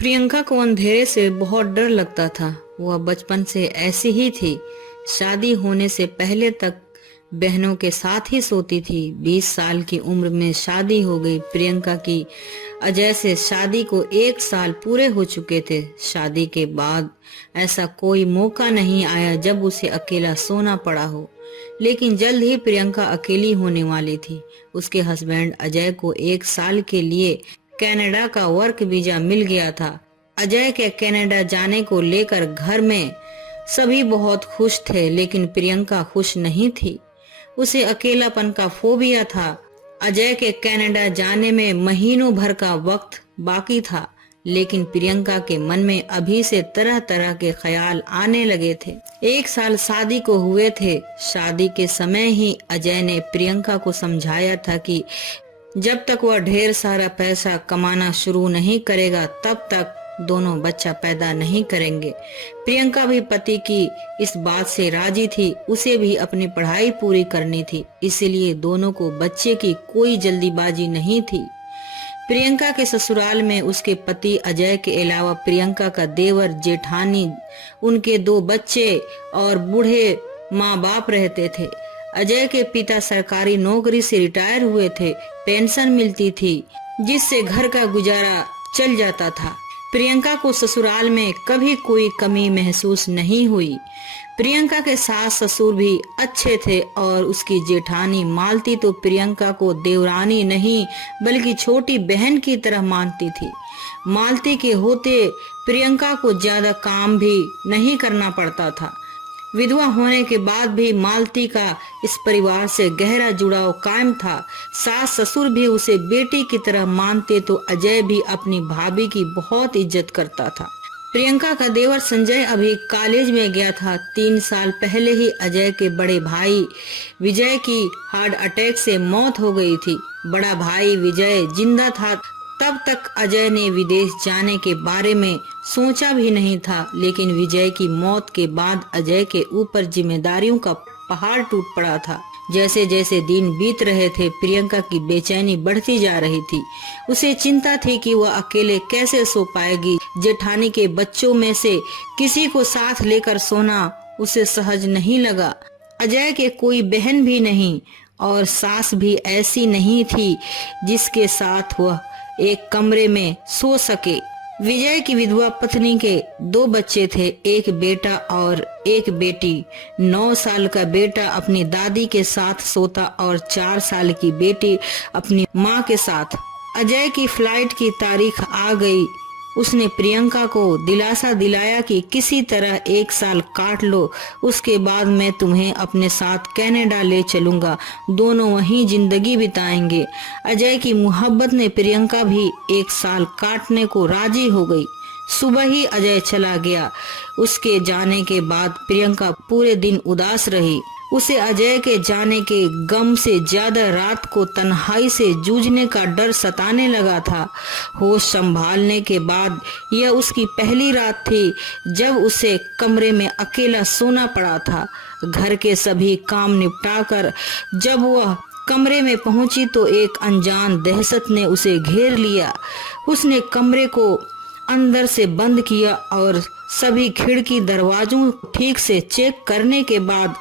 प्रियंका को अंधेरे से बहुत डर लगता था। वह बचपन से ऐसी ही थी। शादी होने से पहले तक बहनों के साथ ही सोती थी। 20 साल की उम्र में शादी हो गई प्रियंका की। अजय से शादी को 1 साल पूरे हो चुके थे। शादी के बाद ऐसा कोई मौका नहीं आया जब उसे अकेला सोना पड़ा हो, लेकिन जल्द ही प्रियंका अकेली होने वाली थी। उसके हस्बैंड अजय को 1 साल के लिए कनाडा का वर्क वीजा मिल गया था। अजय के कनाडा जाने को लेकर घर में सभी बहुत खुश थे, लेकिन प्रियंका खुश नहीं थी। उसे अकेलापन का फोबिया था। अजय के कनाडा जाने में महीनों भर का वक्त बाकी था, लेकिन प्रियंका के मन में अभी से तरह तरह के ख्याल आने लगे थे। 1 साल शादी को हुए थे। शादी के समय ही अजय ने प्रियंका को समझाया था कि जब तक वह ढेर सारा पैसा कमाना शुरू नहीं करेगा तब तक दोनों बच्चा पैदा नहीं करेंगे। प्रियंका भी पति की इस बात से राजी थी। उसे भी अपनी पढ़ाई पूरी करनी थी, इसीलिए दोनों को बच्चे की कोई जल्दीबाजी नहीं थी। प्रियंका के ससुराल में उसके पति अजय के अलावा प्रियंका का देवर, जेठानी, उनके 2 बच्चे और बूढ़े माँ बाप रहते थे। अजय के पिता सरकारी नौकरी से रिटायर हुए थे। पेंशन मिलती थी जिससे घर का गुजारा चल जाता था। प्रियंका को ससुराल में कभी कोई कमी महसूस नहीं हुई। प्रियंका के सास ससुर भी अच्छे थे और उसकी जेठानी मालती तो प्रियंका को देवरानी नहीं बल्कि छोटी बहन की तरह मानती थी। मालती के होते प्रियंका को ज्यादा काम भी नहीं करना पड़ता था। विधवा होने के बाद भी मालती का इस परिवार से गहरा जुड़ाव कायम था। सास ससुर भी उसे बेटी की तरह मानते तो अजय भी अपनी भाभी की बहुत इज्जत करता था। प्रियंका का देवर संजय अभी कॉलेज में गया था। 3 साल पहले ही अजय के बड़े भाई विजय की हार्ट अटैक से मौत हो गई थी। बड़ा भाई विजय जिंदा था तब तक अजय ने विदेश जाने के बारे में सोचा भी नहीं था, लेकिन विजय की मौत के बाद अजय के ऊपर जिम्मेदारियों का पहाड़ टूट पड़ा था। जैसे जैसे दिन बीत रहे थे प्रियंका की बेचैनी बढ़ती जा रही थी। उसे चिंता थी कि वह अकेले कैसे सो पाएगी। जेठानी के बच्चों में से किसी को साथ लेकर सोना उसे सहज नहीं लगा। अजय के कोई बहन भी नहीं और सास भी ऐसी नहीं थी जिसके साथ वह एक कमरे में सो सके। विजय की विधवा पत्नी के 2 बच्चे थे, एक बेटा और एक बेटी। 9 साल का बेटा अपनी दादी के साथ सोता और 4 साल की बेटी अपनी माँ के साथ। अजय की फ्लाइट की तारीख आ गई। उसने प्रियंका को दिलासा दिलाया कि किसी तरह 1 साल काट लो, उसके बाद मैं तुम्हें अपने साथ कनाडा ले चलूंगा, दोनों वहीं जिंदगी बिताएंगे। अजय की मोहब्बत ने प्रियंका भी 1 साल काटने को राजी हो गई। सुबह ही अजय चला गया। उसके जाने के बाद प्रियंका पूरे दिन उदास रही। उसे अजय के जाने के गम से ज्यादा रात को तन्हाई से जूझने का डर सताने लगा था। होश संभालने के बाद यह उसकी पहली रात थी जब उसे कमरे में अकेला सोना पड़ा था। घर के सभी काम निपटाकर जब वह कमरे में पहुंची तो एक अनजान दहशत ने उसे घेर लिया। उसने कमरे को अंदर से बंद किया और सभी खिड़की दरवाजों ठीक से चेक करने के बाद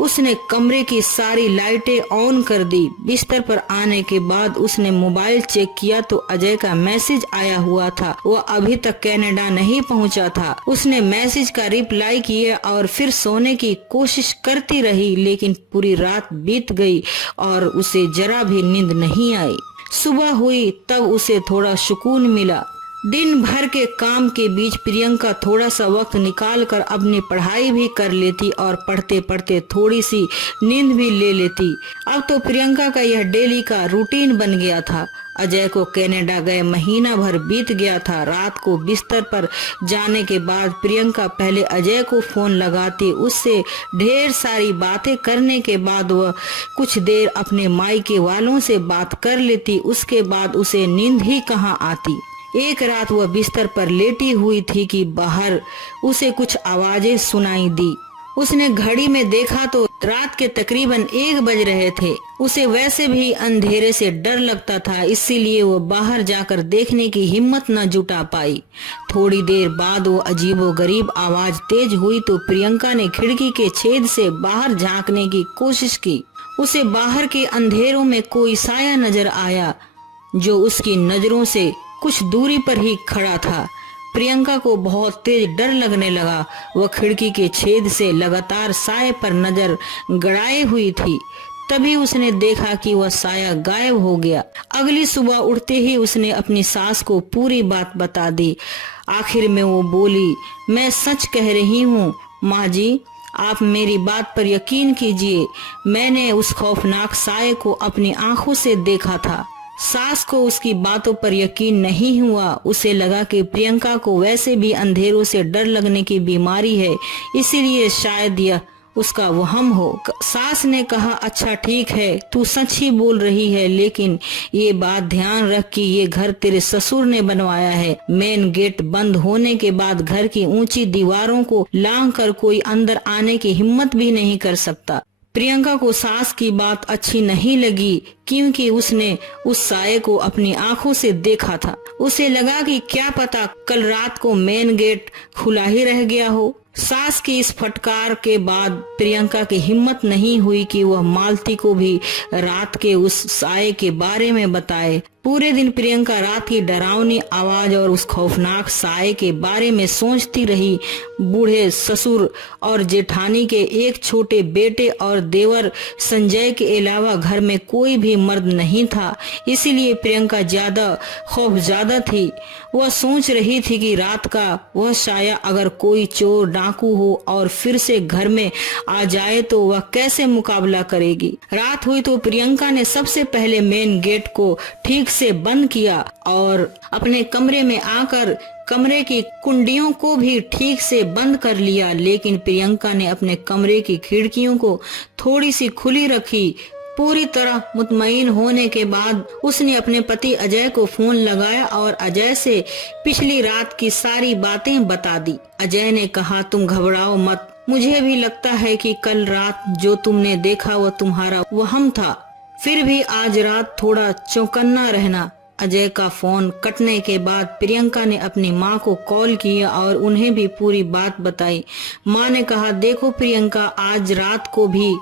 उसने कमरे की सारी लाइटें ऑन कर दी। बिस्तर पर आने के बाद उसने मोबाइल चेक किया तो अजय का मैसेज आया हुआ था। वह अभी तक कनाडा नहीं पहुंचा था। उसने मैसेज का रिप्लाई किया और फिर सोने की कोशिश करती रही, लेकिन पूरी रात बीत गई और उसे जरा भी नींद नहीं आई। सुबह हुई तब उसे थोड़ा सुकून मिला। दिन भर के काम के बीच प्रियंका थोड़ा सा वक्त निकाल कर अपनी पढ़ाई भी कर लेती और पढ़ते पढ़ते थोड़ी सी नींद भी ले लेती। अब तो प्रियंका का यह डेली का रूटीन बन गया था। अजय को कनाडा गए महीना भर बीत गया था। रात को बिस्तर पर जाने के बाद प्रियंका पहले अजय को फोन लगाती। उससे ढेर सारी बातें करने के बाद वह कुछ देर अपने मायके वालों से बात कर लेती। उसके बाद उसे नींद ही कहाँ आती। एक रात वह बिस्तर पर लेटी हुई थी कि बाहर उसे कुछ आवाजें सुनाई दी। उसने घड़ी में देखा तो रात के तकरीबन 1 बज रहे थे। उसे वैसे भी अंधेरे से डर लगता था, इसीलिए वो बाहर जाकर देखने की हिम्मत न जुटा पाई। थोड़ी देर बाद वो अजीबोगरीब आवाज तेज हुई तो प्रियंका ने खिड़की के छेद से बाहर झांकने की कोशिश की। उसे बाहर के अंधेरों में कोई साया नजर आया जो उसकी नजरों से कुछ दूरी पर ही खड़ा था। प्रियंका को बहुत तेज डर लगने लगा। वह खिड़की के छेद से लगातार साये पर नजर गड़ाए हुई थी। तभी उसने देखा कि वह साया गायब हो गया। अगली सुबह उठते ही उसने अपनी सास को पूरी बात बता दी। आखिर में वो बोली, मैं सच कह रही हूँ माँ जी, आप मेरी बात पर यकीन कीजिए, मैंने उस खौफनाक साये को अपनी आंखों से देखा था। सास को उसकी बातों पर यकीन नहीं हुआ। उसे लगा कि प्रियंका को वैसे भी अंधेरों से डर लगने की बीमारी है, इसीलिए शायद यह उसका वहम हो। सास ने कहा, अच्छा ठीक है, तू सच ही बोल रही है, लेकिन ये बात ध्यान रख कि ये घर तेरे ससुर ने बनवाया है। मेन गेट बंद होने के बाद घर की ऊंची दीवारों को लांघ कर कोई अंदर आने की हिम्मत भी नहीं कर सकता। प्रियंका को सास की बात अच्छी नहीं लगी, क्योंकि उसने उस साये को अपनी आंखों से देखा था। उसे लगा कि क्या पता कल रात को मेन गेट खुला ही रह गया हो। सास की इस फटकार के बाद प्रियंका की हिम्मत नहीं हुई कि वह मालती को भी रात के उस साये के बारे में बताए। पूरे दिन प्रियंका रात की डरावनी आवाज और उस खौफनाक साये के बारे में सोचती रही। बूढ़े ससुर और जेठानी के एक छोटे बेटे और देवर संजय के अलावा घर में कोई भी मर्द नहीं था, इसीलिए प्रियंका ज्यादा खौफज़दा थी। वह सोच रही थी कि रात का वह साया अगर कोई चोर डाकू हो और फिर से घर में आ जाए तो वह कैसे मुकाबला करेगी। रात हुई तो प्रियंका ने सबसे पहले मेन गेट को ठीक से बंद किया और अपने कमरे में आकर कमरे की कुंडियों को भी ठीक से बंद कर लिया। लेकिन प्रियंका ने अपने कमरे की खिड़कियों को थोड़ी सी खुली रखी। पूरी तरह मुतमईन होने के बाद उसने अपने पति अजय को फोन लगाया और अजय से पिछली रात की सारी बातें बता दी। अजय ने कहा, तुम घबराओ मत, मुझे भी लगता है कि कल रात जो तुमने देखा वह तुम्हारा वहम था, फिर भी आज रात थोड़ा चौकन्ना रहना। अजय का फोन कटने के बाद प्रियंका ने अपनी माँ को कॉल किया और उन्हें भी पूरी बात बताई। माँ ने कहा, देखो प्रियंका, आज रात को भी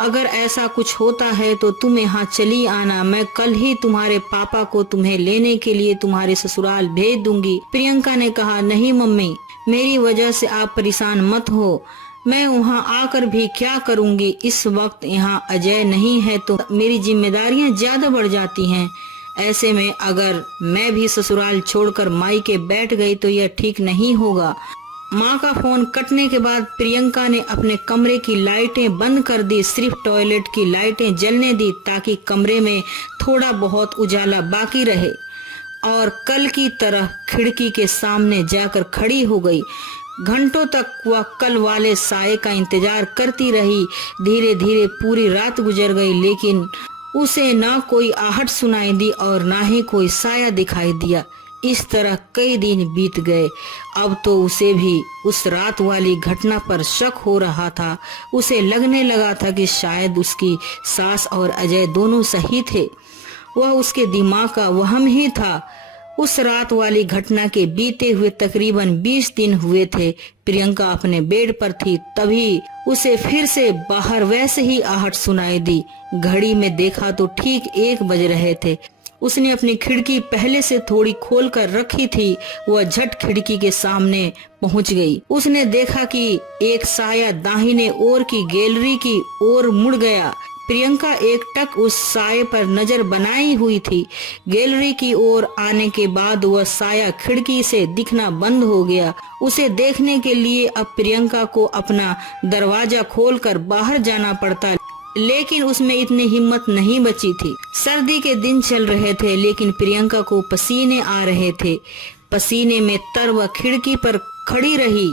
अगर ऐसा कुछ होता है तो तुम यहाँ चली आना। मैं कल ही तुम्हारे पापा को तुम्हें लेने के लिए तुम्हारे ससुराल भेज दूंगी। प्रियंका ने कहा, नहीं मम्मी, मेरी वजह से आप परेशान मत हो, मैं वहाँ आकर भी क्या करूँगी। इस वक्त यहाँ अजय नहीं है तो मेरी जिम्मेदारियाँ ज्यादा बढ़ जाती हैं। ऐसे में अगर मैं भी ससुराल छोड़कर मायके बैठ गई तो यह ठीक नहीं होगा। माँ का फोन कटने के बाद प्रियंका ने अपने कमरे की लाइटें बंद कर दी, सिर्फ टॉयलेट की लाइटें जलने दी ताकि कमरे में थोड़ा बहुत उजाला बाकी रहे, और कल की तरह खिड़की के सामने जाकर खड़ी हो गई। घंटों तक वह कल वाले साये का इंतजार करती रही। धीरे धीरे पूरी रात गुजर गई, लेकिन उसे ना कोई आहट सुनाई दी और ना ही कोई साया दिखाई दिया। इस तरह कई दिन बीत गए। अब तो उसे भी उस रात वाली घटना पर शक हो रहा था। उसे लगने लगा था कि शायद उसकी सास और अजय दोनों सही थे। वह उसके दिमाग का वहम ही था। उस रात वाली घटना के बीते हुए तकरीबन 20 दिन हुए थे। प्रियंका अपने बेड पर थी, तभी उसे फिर से बाहर वैसे ही आहट सुनाई दी। घड़ी में देखा तो ठीक 1 बज रहे थे। उसने अपनी खिड़की पहले से थोड़ी खोल कर रखी थी। वह झट खिड़की के सामने पहुंच गई। उसने देखा कि एक साया दाहिने ओर की गैलरी की ओर मुड़ गया। प्रियंका एकटक उस साये पर नजर बनाई हुई थी। गैलरी की ओर आने के बाद वह साया खिड़की से दिखना बंद हो गया। उसे देखने के लिए अब प्रियंका को अपना दरवाजा खोलकर बाहर जाना पड़ता, लेकिन उसमें इतनी हिम्मत नहीं बची थी। सर्दी के दिन चल रहे थे, लेकिन प्रियंका को पसीने आ रहे थे। पसीने में तर वह खिड़की पर खड़ी रही।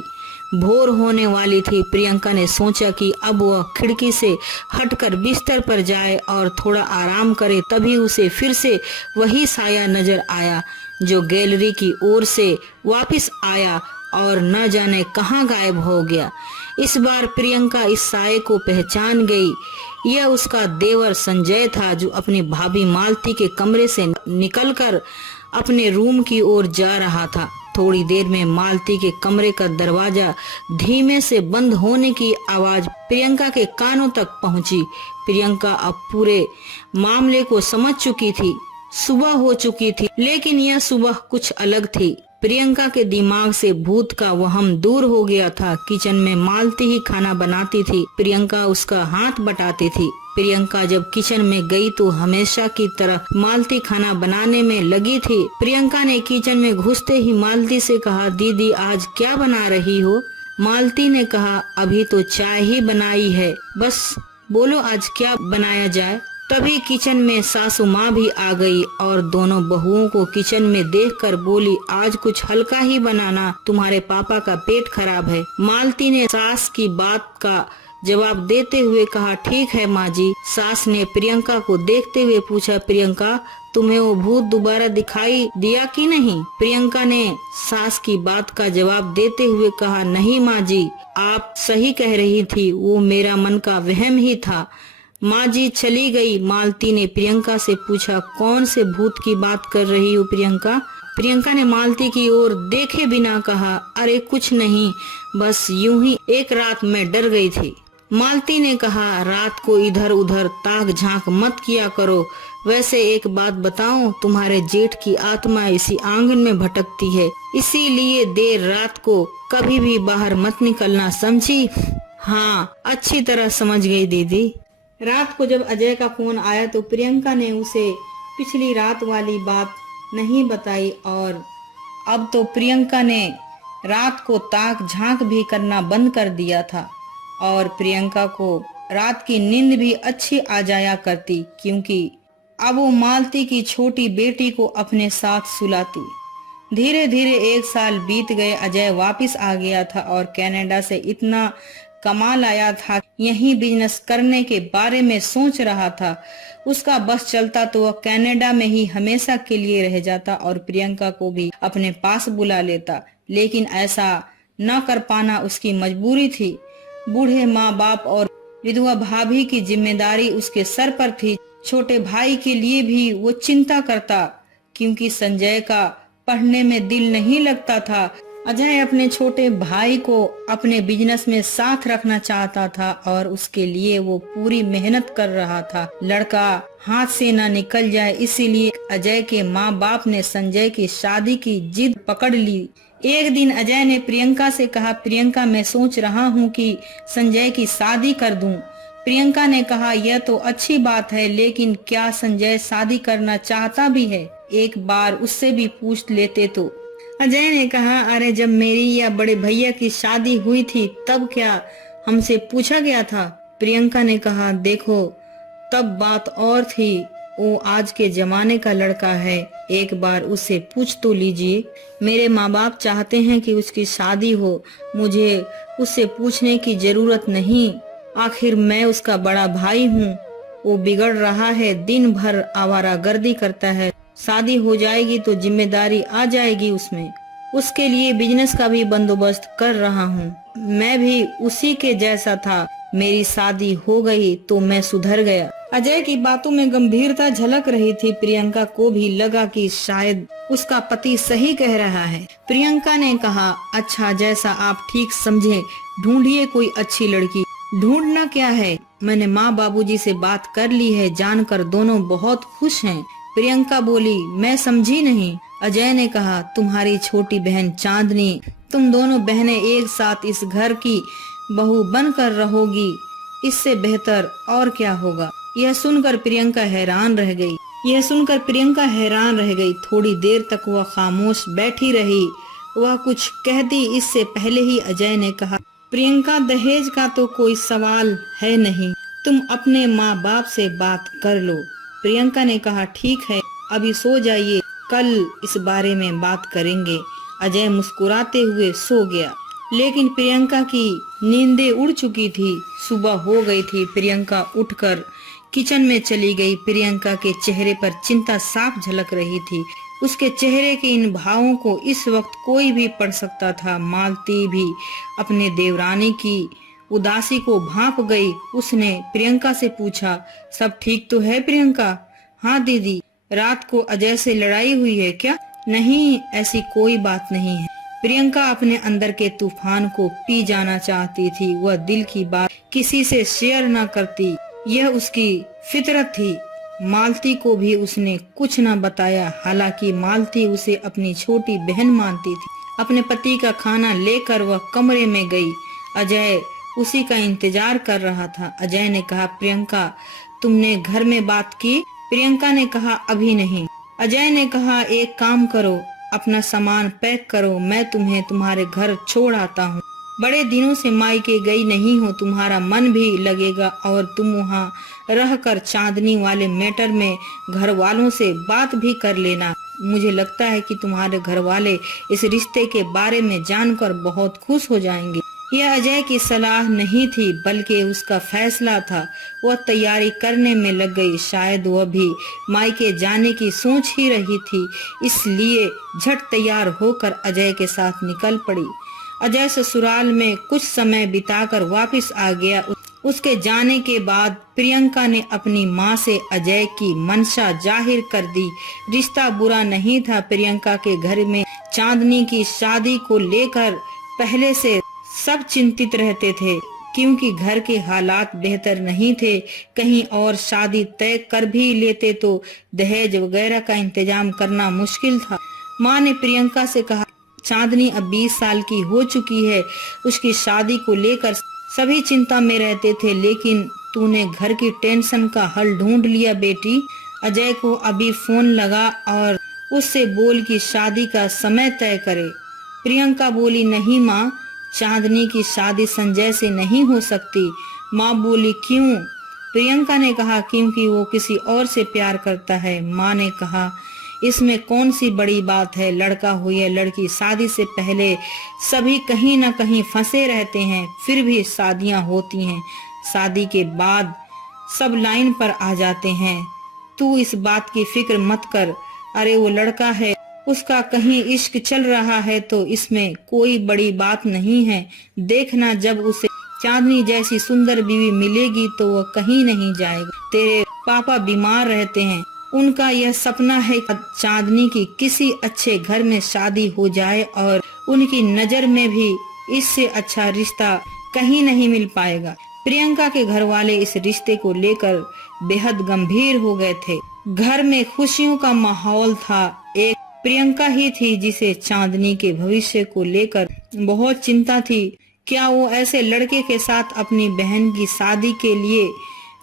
भोर होने वाली थी। प्रियंका ने सोचा कि अब वह खिड़की से हटकर बिस्तर पर जाए और थोड़ा आराम करे। तभी उसे फिर से वही साया नजर आया जो गैलरी की ओर से वापस आया और न जाने कहाँ गायब हो गया। इस बार प्रियंका इस साये को पहचान गई। यह उसका देवर संजय था, जो अपनी भाभी मालती के कमरे से निकलकर अपने रूम की ओर जा रहा था। थोड़ी देर में मालती के कमरे का दरवाजा धीमे से बंद होने की आवाज प्रियंका के कानों तक पहुंची। प्रियंका अब पूरे मामले को समझ चुकी थी। सुबह हो चुकी थी, लेकिन यह सुबह कुछ अलग थी। प्रियंका के दिमाग से भूत का वहम दूर हो गया था। किचन में मालती ही खाना बनाती थी, प्रियंका उसका हाथ बटाती थी। प्रियंका जब किचन में गई तो हमेशा की तरह मालती खाना बनाने में लगी थी। प्रियंका ने किचन में घुसते ही मालती से कहा, दीदी आज क्या बना रही हो? मालती ने कहा, अभी तो चाय ही बनाई है, बस बोलो आज क्या बनाया जाए। तभी किचन में सासू माँ भी आ गई और दोनों बहुओं को किचन में देखकर बोली, आज कुछ हल्का ही बनाना, तुम्हारे पापा का पेट खराब है। मालती ने सास की बात का जवाब देते हुए कहा, ठीक है माँ जी। सास ने प्रियंका को देखते हुए पूछा, प्रियंका तुम्हें वो भूत दोबारा दिखाई दिया कि नहीं? प्रियंका ने सास की बात का जवाब देते हुए कहा, नहीं माँ जी, आप सही कह रही थी, वो मेरा मन का वहम ही था। माँ जी चली गई। मालती ने प्रियंका से पूछा, कौन से भूत की बात कर रही हो प्रियंका? प्रियंका ने मालती की ओर देखे बिना कहा, अरे कुछ नहीं, बस यूं ही एक रात मैं डर गई थी। मालती ने कहा, रात को इधर उधर ताक झांक मत किया करो। वैसे एक बात बताऊं, तुम्हारे जेठ की आत्मा इसी आंगन में भटकती है, इसीलिए देर रात को कभी भी बाहर मत निकलना, समझी? हाँ, अच्छी तरह समझ गई दीदी। रात को जब अजय का फोन आया तो प्रियंका ने उसे पिछली रात वाली बात नहीं बताई और अब तो प्रियंका ने रात को ताक झांक भी करना बंद कर दिया था और प्रियंका को रात की नींद भी अच्छी आ जाया करती, क्योंकि अब वो मालती की छोटी बेटी को अपने साथ सुलाती। धीरे धीरे 1 साल बीत गए। अजय वापस आ गया था और कनाडा से इतना कमा लाया था, यहीं बिजनेस करने के बारे में सोच रहा था। उसका बस चलता तो वह कनाडा में ही हमेशा के लिए रह जाता और प्रियंका को भी अपने पास बुला लेता, लेकिन ऐसा न कर पाना उसकी मजबूरी थी। बूढ़े माँ बाप और विधवा भाभी की जिम्मेदारी उसके सर पर थी। छोटे भाई के लिए भी वो चिंता करता, क्योंकि संजय का पढ़ने में दिल नहीं लगता था। अजय अपने छोटे भाई को अपने बिजनेस में साथ रखना चाहता था और उसके लिए वो पूरी मेहनत कर रहा था। लड़का हाथ से ना निकल जाए, इसीलिए अजय के माँ बाप ने संजय की शादी की जिद पकड़ ली। एक दिन अजय ने प्रियंका से कहा, प्रियंका मैं सोच रहा हूँ कि संजय की शादी कर दूं। प्रियंका ने कहा, यह तो अच्छी बात है, लेकिन क्या संजय शादी करना चाहता भी है? एक बार उससे भी पूछ लेते तो। अजय ने कहा, अरे जब मेरी या बड़े भैया की शादी हुई थी तब क्या हमसे पूछा गया था? प्रियंका ने कहा, देखो तब बात और थी, वो आज के जमाने का लड़का है, एक बार उससे पूछ तो लीजिए। मेरे माँ बाप चाहते हैं कि उसकी शादी हो, मुझे उससे पूछने की जरूरत नहीं, आखिर मैं उसका बड़ा भाई हूँ। वो बिगड़ रहा है, दिन भर आवारागर्दी करता है, शादी हो जाएगी तो जिम्मेदारी आ जाएगी उसमें। उसके लिए बिजनेस का भी बंदोबस्त कर रहा हूँ। मैं भी उसी के जैसा था, मेरी शादी हो गई तो मैं सुधर गया। अजय की बातों में गंभीरता झलक रही थी। प्रियंका को भी लगा कि शायद उसका पति सही कह रहा है। प्रियंका ने कहा, अच्छा जैसा आप ठीक समझे, ढूंढिए कोई अच्छी लड़की। ढूंढना क्या है, मैंने माँ बाबूजी से बात कर ली है, जानकर दोनों बहुत खुश हैं। प्रियंका बोली, मैं समझी नहीं। अजय ने कहा, तुम्हारी छोटी बहन चांदनी, तुम दोनों बहनें एक साथ इस घर की बहू बनकर रहोगी, इससे बेहतर और क्या होगा। यह सुनकर प्रियंका हैरान रह गई। थोड़ी देर तक वह खामोश बैठी रही। वह कुछ कहती इससे पहले ही अजय ने कहा, प्रियंका दहेज का तो कोई सवाल है नहीं, तुम अपने माँ बाप से बात कर लो। प्रियंका ने कहा, ठीक है, अभी सो जाइए, कल इस बारे में बात करेंगे। अजय मुस्कुराते हुए सो गया, लेकिन प्रियंका की नींदें उड़ चुकी थी। सुबह हो गई थी। प्रियंका उठकर किचन में चली गई। प्रियंका के चेहरे पर चिंता साफ झलक रही थी। उसके चेहरे के इन भावों को इस वक्त कोई भी पढ़ सकता था। मालती भी अपने देवरानी की उदासी को भांप गई। उसने प्रियंका से पूछा, सब ठीक तो है प्रियंका? हाँ दीदी। रात को अजय से लड़ाई हुई है क्या? नहीं, ऐसी कोई बात नहीं है। प्रियंका अपने अंदर के तूफान को पी जाना चाहती थी। वह दिल की बात किसी से शेयर न करती, यह उसकी फितरत थी। मालती को भी उसने कुछ न बताया। हालांकि मालती उसे अपनी छोटी बहन मानती थी। अपने पति का खाना लेकर वह कमरे में गई। अजय उसी का इंतजार कर रहा था। अजय ने कहा, प्रियंका तुमने घर में बात की? प्रियंका ने कहा, अभी नहीं। अजय ने कहा, एक काम करो, अपना सामान पैक करो, मैं तुम्हें तुम्हारे घर छोड़ आता हूँ। बड़े दिनों से मायके गई नहीं हो, तुम्हारा मन भी लगेगा और तुम वहाँ रहकर चांदनी वाले मैटर में घर वालों से बात भी कर लेना। मुझे लगता है कि तुम्हारे घर वाले इस रिश्ते के बारे में जानकर बहुत खुश हो जाएंगे। यह अजय की सलाह नहीं थी बल्कि उसका फैसला था। वह तैयारी करने में लग गई। शायद वह भी मायके जाने की सोच ही रही थी, इसलिए झट तैयार होकर अजय के साथ निकल पड़ी। अजय ससुराल में कुछ समय बिताकर वापस आ गया। उसके जाने के बाद प्रियंका ने अपनी माँ से अजय की मंशा जाहिर कर दी। रिश्ता बुरा नहीं था। प्रियंका के घर में चांदनी की शादी को लेकर पहले से सब चिंतित रहते थे, क्योंकि घर के हालात बेहतर नहीं थे। कहीं और शादी तय कर भी लेते तो दहेज वगैरह का इंतजाम करना मुश्किल था। माँ ने प्रियंका से कहा, चांदनी अब 20 साल की हो चुकी है। उसकी शादी को लेकर सभी चिंता में रहते थे, लेकिन तूने घर की टेंशन का हल ढूंढ लिया बेटी। अजय को अभी फोन लगा और उससे बोल कि शादी का समय तय करे। प्रियंका बोली, नहीं माँ, चांदनी की शादी संजय से नहीं हो सकती। माँ बोली, क्यों? प्रियंका ने कहा, क्योंकि वो किसी और से प्यार करता है। माँ ने कहा, इसमें कौन सी बड़ी बात है? लड़का हो या लड़की, शादी से पहले सभी कहीं न कहीं फंसे रहते हैं, फिर भी शादियां होती हैं। शादी के बाद सब लाइन पर आ जाते हैं। तू इस बात की फिक्र मत कर। अरे वो लड़का है, उसका कहीं इश्क चल रहा है तो इसमें कोई बड़ी बात नहीं है। देखना, जब उसे चांदनी जैसी सुंदर बीवी मिलेगी तो वह कहीं नहीं जाएगा। तेरे पापा बीमार रहते हैं, उनका यह सपना है कि चांदनी की किसी अच्छे घर में शादी हो जाए और उनकी नजर में भी इससे अच्छा रिश्ता कहीं नहीं मिल पाएगा। प्रियंका के घर वाले इस रिश्ते को लेकर बेहद गंभीर हो गए थे। घर में खुशियों का माहौल था। एक प्रियंका ही थी जिसे चांदनी के भविष्य को लेकर बहुत चिंता थी। क्या वो ऐसे लड़के के साथ अपनी बहन की शादी के लिए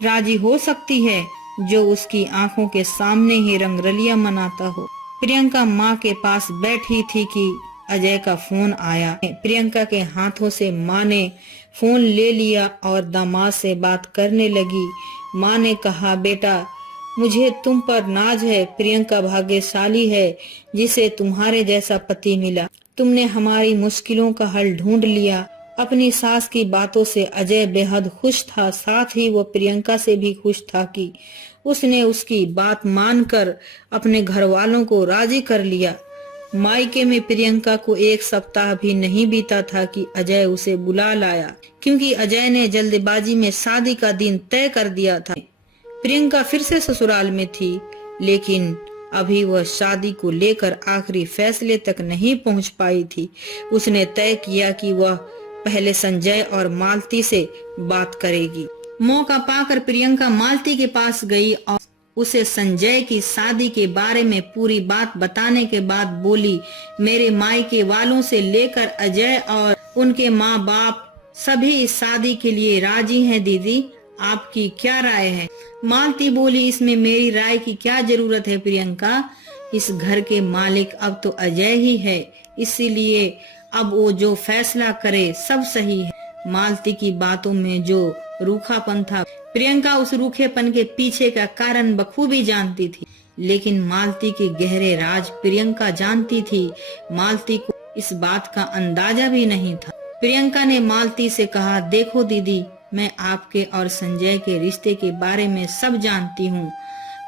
राजी हो सकती है जो उसकी आंखों के सामने ही रंगरलिया मनाता हो? प्रियंका माँ के पास बैठी थी कि अजय का फोन आया। प्रियंका के हाथों से माँ ने फोन ले लिया और दामाद से बात करने लगी। माँ ने कहा, बेटा मुझे तुम पर नाज है। प्रियंका भाग्यशाली है जिसे तुम्हारे जैसा पति मिला। तुमने हमारी मुश्किलों का हल ढूंढ लिया। अपनी सास की बातों से अजय बेहद खुश था। साथ ही वो प्रियंका से भी खुश था कि उसने उसकी बात मानकर अपने घर वालों को राजी कर लिया। मायके में प्रियंका को 1 सप्ताह भी नहीं बीता था कि अजय उसे बुला लाया, क्योंकि अजय ने जल्दबाजी में शादी का दिन तय कर दिया था। प्रियंका फिर से ससुराल में थी, लेकिन अभी वह शादी को लेकर आखिरी फैसले तक नहीं पहुंच पाई थी। उसने तय किया कि वह पहले संजय और मालती से बात करेगी। मौका पाकर प्रियंका मालती के पास गई और उसे संजय की शादी के बारे में पूरी बात बताने के बाद बोली, मेरे मायके वालों से लेकर अजय और उनके माँ बाप सभी इस शादी के लिए राजी हैं। दीदी, आपकी क्या राय है? मालती बोली, इसमें मेरी राय की क्या जरूरत है प्रियंका? इस घर के मालिक अब तो अजय ही है, इसीलिए अब वो जो फैसला करे सब सही है। मालती की बातों में जो रूखापन था, प्रियंका उस रूखेपन के पीछे का कारण बखूबी जानती थी, लेकिन मालती के गहरे राज प्रियंका जानती थी। मालती को इस बात का अंदाजा भी नहीं था। प्रियंका ने मालती से कहा, देखो दीदी, मैं आपके और संजय के रिश्ते के बारे में सब जानती हूँ।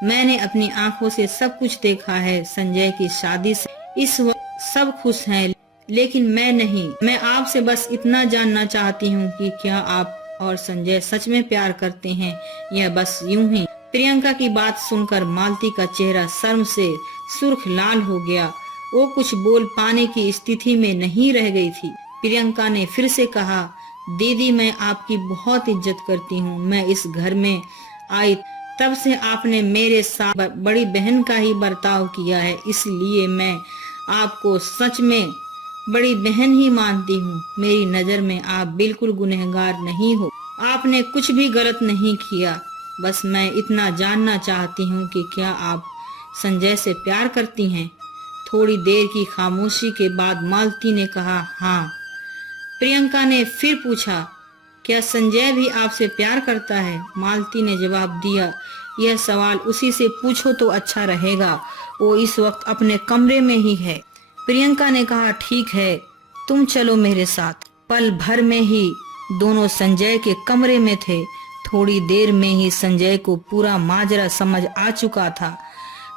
मैंने अपनी आंखों से सब कुछ देखा है। संजय की शादी से इस वक्त सब खुश हैं, लेकिन मैं नहीं। मैं आपसे बस इतना जानना चाहती हूँ कि क्या आप और संजय सच में प्यार करते हैं या बस यूं ही। प्रियंका की बात सुनकर मालती का चेहरा शर्म से सुर्ख लाल हो गया। वो कुछ बोल पाने की स्थिति में नहीं रह गई थी। प्रियंका ने फिर से कहा, दीदी मैं आपकी बहुत इज्जत करती हूँ। मैं इस घर में आई तब से आपने मेरे साथ बड़ी बहन का ही बर्ताव किया है, इसलिए मैं आपको सच में बड़ी बहन ही मानती हूँ। मेरी नजर में आप बिल्कुल गुनहगार नहीं हो। आपने कुछ भी गलत नहीं किया। बस मैं इतना जानना चाहती हूँ कि क्या आप संजय से प्यार करती हैं। थोड़ी देर की खामोशी के बाद मालती ने कहा, हाँ। प्रियंका ने फिर पूछा, क्या संजय भी आपसे प्यार करता है? मालती ने जवाब दिया, यह सवाल उसी से पूछो तो अच्छा रहेगा, वो इस वक्त अपने कमरे में ही है। प्रियंका ने कहा, ठीक है, तुम चलो मेरे साथ। पल भर में ही दोनों संजय के कमरे में थे। थोड़ी देर में ही संजय को पूरा माजरा समझ आ चुका था।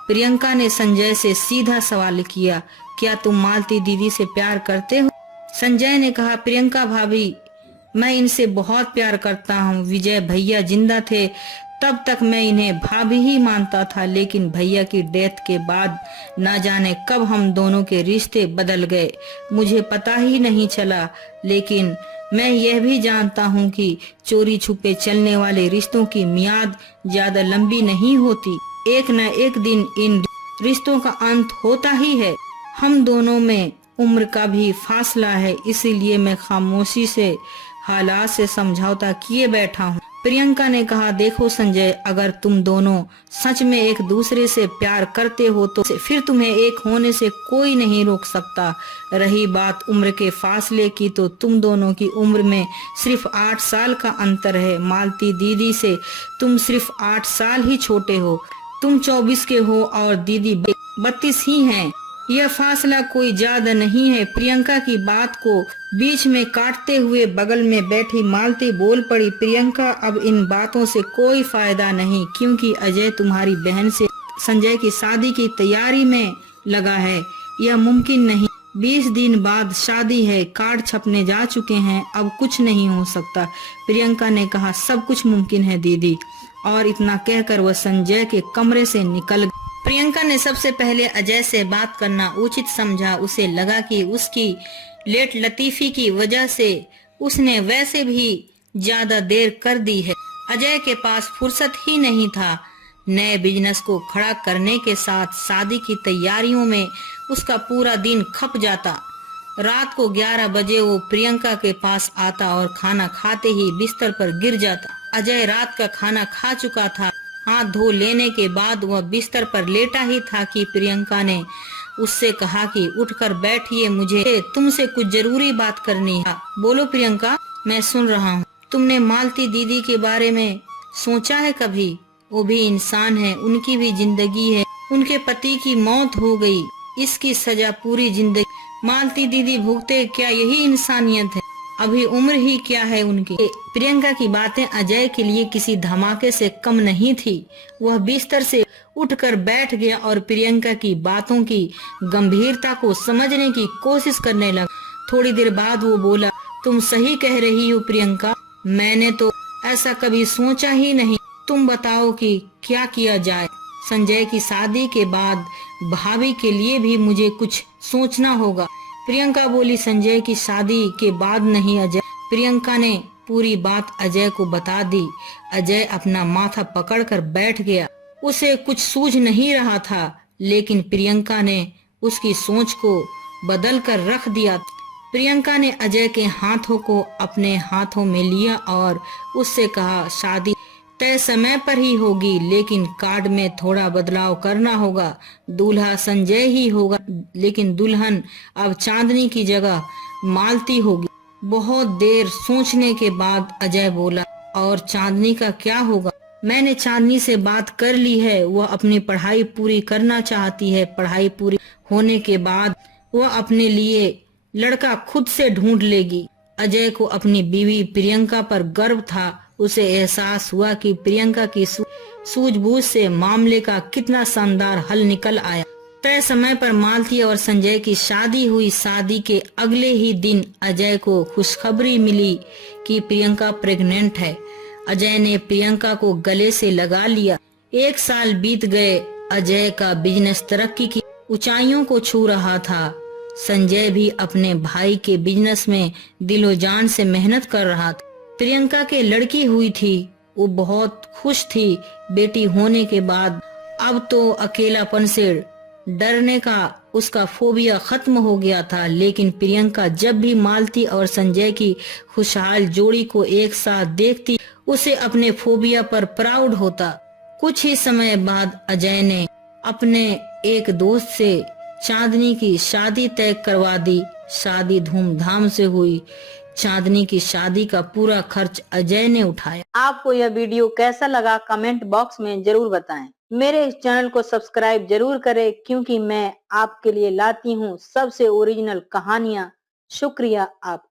प्रियंका ने संजय से सीधा सवाल किया, क्या तुम मालती दीदी से प्यार करते हो? संजय ने कहा, प्रियंका भाभी, मैं इनसे बहुत प्यार करता हूँ। विजय भैया जिंदा थे तब तक मैं इन्हें भाभी ही मानता था, लेकिन भैया की डेथ के बाद ना जाने कब हम दोनों के रिश्ते बदल गए, मुझे पता ही नहीं चला। लेकिन मैं यह भी जानता हूँ कि चोरी छुपे चलने वाले रिश्तों की मियाद ज्यादा लंबी नहीं होती। एक न एक दिन इन रिश्तों का अंत होता ही है। हम दोनों में उम्र का भी फासला है, इसीलिए मैं खामोशी से हालात से समझौता किए बैठा हूँ। प्रियंका ने कहा, देखो संजय, अगर तुम दोनों सच में एक दूसरे से प्यार करते हो तो फिर तुम्हें एक होने से कोई नहीं रोक सकता। रही बात उम्र के फासले की, तो तुम दोनों की उम्र में सिर्फ 8 साल का अंतर है। मालती दीदी से तुम सिर्फ 8 साल ही छोटे हो। तुम 24 के हो और दीदी 32 ही हैं। यह फासला कोई ज्यादा नहीं है। प्रियंका की बात को बीच में काटते हुए बगल में बैठी मालती बोल पड़ी, प्रियंका, अब इन बातों से कोई फायदा नहीं, क्योंकि अजय तुम्हारी बहन से संजय की शादी की तैयारी में लगा है। यह मुमकिन नहीं। 20 दिन बाद शादी है, कार्ड छपने जा चुके हैं, अब कुछ नहीं हो सकता। प्रियंका ने कहा, सब कुछ मुमकिन है दीदी। और इतना कहकर वह संजय के कमरे से निकल गई। प्रियंका ने सबसे पहले अजय से बात करना उचित समझा। उसे लगा कि उसकी लेट लतीफी की वजह से उसने वैसे भी ज्यादा देर कर दी है। अजय के पास फुर्सत ही नहीं था। नए बिजनेस को खड़ा करने के साथ शादी की तैयारियों में उसका पूरा दिन खप जाता। रात को 11 बजे वो प्रियंका के पास आता और खाना खाते ही बिस्तर पर गिर जाता। अजय रात का खाना खा चुका था। हाथ धो लेने के बाद वह बिस्तर पर लेटा ही था कि प्रियंका ने उससे कहा कि उठकर बैठिए, मुझे तुमसे कुछ जरूरी बात करनी है। बोलो प्रियंका, मैं सुन रहा हूँ। तुमने मालती दीदी के बारे में सोचा है कभी? वो भी इंसान है, उनकी भी जिंदगी है। उनके पति की मौत हो गई, इसकी सजा पूरी जिंदगी मालती दीदी भुगते। क्या यही इंसानियत है? अभी उम्र ही क्या है उनकी। प्रियंका की बातें अजय के लिए किसी धमाके से कम नहीं थी। वह बिस्तर से उठकर बैठ गया और प्रियंका की बातों की गंभीरता को समझने की कोशिश करने लगा। थोड़ी देर बाद वो बोला, तुम सही कह रही हो प्रियंका, मैंने तो ऐसा कभी सोचा ही नहीं। तुम बताओ कि क्या किया जाए। संजय की शादी के बाद भाभी के लिए भी मुझे कुछ सोचना होगा। प्रियंका बोली, संजय की शादी के बाद नहीं अजय। प्रियंका ने पूरी बात अजय को बता दी। अजय अपना माथा पकड़कर बैठ गया। उसे कुछ सूझ नहीं रहा था, लेकिन प्रियंका ने उसकी सोच को बदल कर रख दिया। प्रियंका ने अजय के हाथों को अपने हाथों में लिया और उससे कहा, शादी तय समय पर ही होगी, लेकिन कार्ड में थोड़ा बदलाव करना होगा। दूल्हा संजय ही होगा, लेकिन दुल्हन अब चांदनी की जगह मालती होगी। बहुत देर सोचने के बाद अजय बोला, और चांदनी का क्या होगा? मैंने चांदनी से बात कर ली है, वह अपनी पढ़ाई पूरी करना चाहती है। पढ़ाई पूरी होने के बाद वह अपने लिए लड़का खुद से ढूंढ लेगी। अजय को अपनी बीवी प्रियंका पर गर्व था। उसे एहसास हुआ कि प्रियंका की सूझबूझ से मामले का कितना शानदार हल निकल आया। तय समय पर मालती और संजय की शादी हुई। शादी के अगले ही दिन अजय को खुशखबरी मिली कि प्रियंका प्रेग्नेंट है। अजय ने प्रियंका को गले से लगा लिया। 1 साल बीत गए। अजय का बिजनेस तरक्की की ऊंचाइयों को छू रहा था। संजय भी अपने भाई के बिजनेस में दिलो जान से मेहनत कर रहा था। प्रियंका के लड़की हुई थी। वो बहुत खुश थी। बेटी होने के बाद अब तो अकेलापन से डरने का उसका फोबिया खत्म हो गया था। लेकिन प्रियंका जब भी मालती और संजय की खुशहाल जोड़ी को एक साथ देखती, उसे अपने फोबिया पर प्राउड होता। कुछ ही समय बाद अजय ने अपने एक दोस्त से चांदनी की शादी तय करवा दी। शादी धूमधाम से हुई। चांदनी की शादी का पूरा खर्च अजय ने उठाया। आपको यह वीडियो कैसा लगा कमेंट बॉक्स में जरूर बताएं। मेरे इस चैनल को सब्सक्राइब जरूर करें, क्योंकि मैं आपके लिए लाती हूँ सबसे ओरिजिनल कहानियाँ। शुक्रिया आप